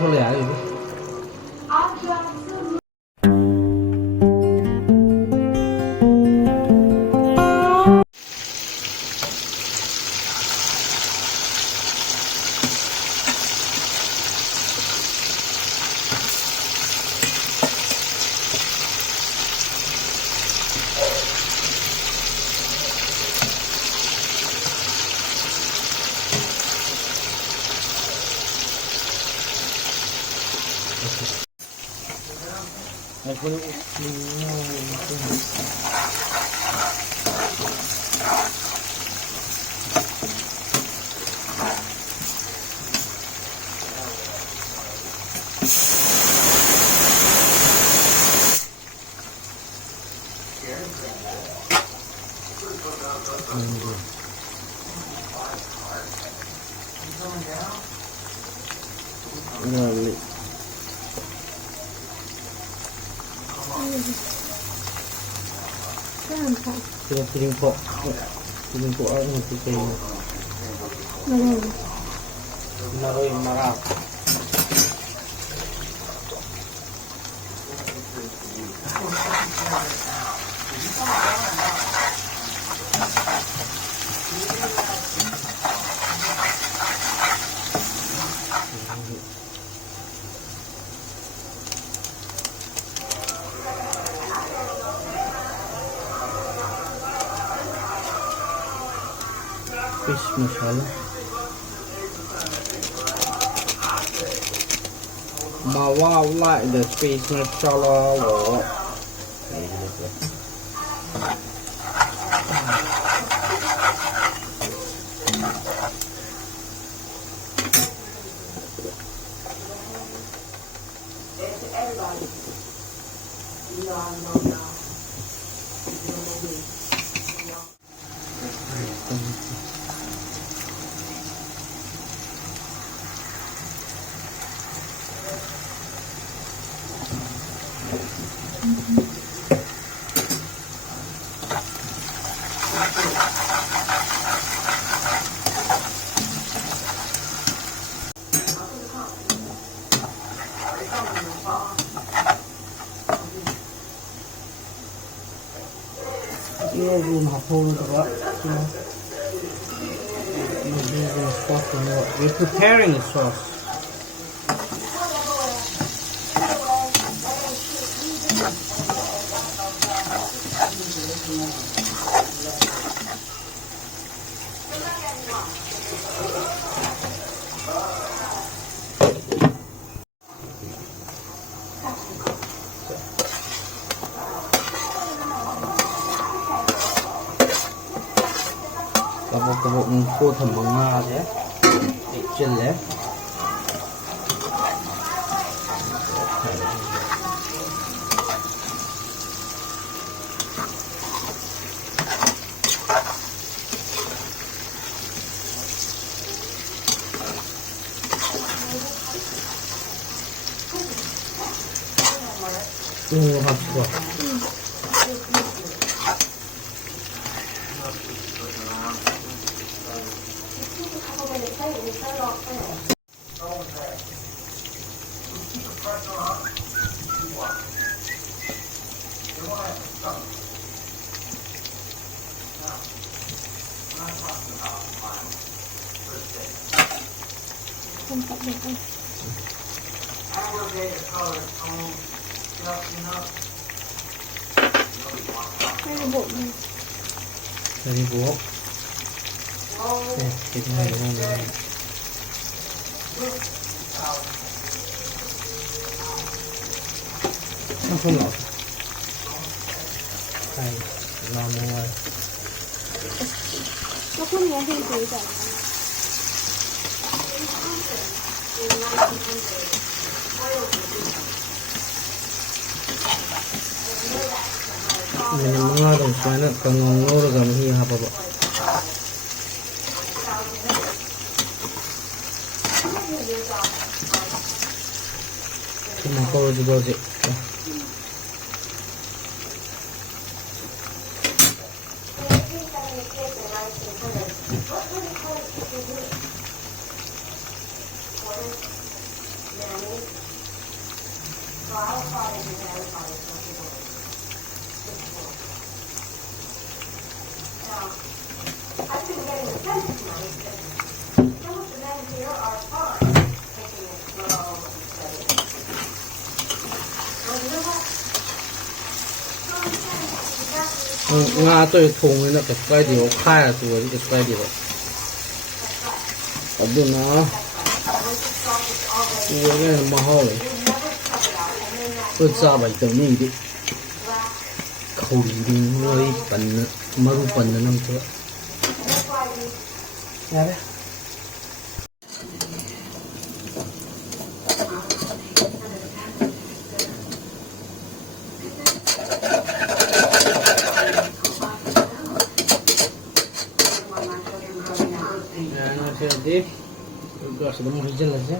thôi lẻ gì. Rồi piring po ang magpipay mo. Naroy marap. Fish masala. Mawawala the fish masala. We're preparing the sauce. Tabok-tabok ng po thambang nga siya. Chill eh. 맛있어. Đây buộc. Cái này ngon rồi. Nó không lọt. Đây, làm rồi. Nó không nhớ hình gì cả. Mga dong sana kangongor gam hi ha baba. Cuma kau juga je. nga tôi thùng nó cái quay điều khai là tôi cái quay điều ở bên nó tôi cái mà ho rồi tôi ra bài tờ này đi khâu đi nơi bẩn maru bẩn nó nằm chỗ ya đấy jadi juga sudah mau hijau aja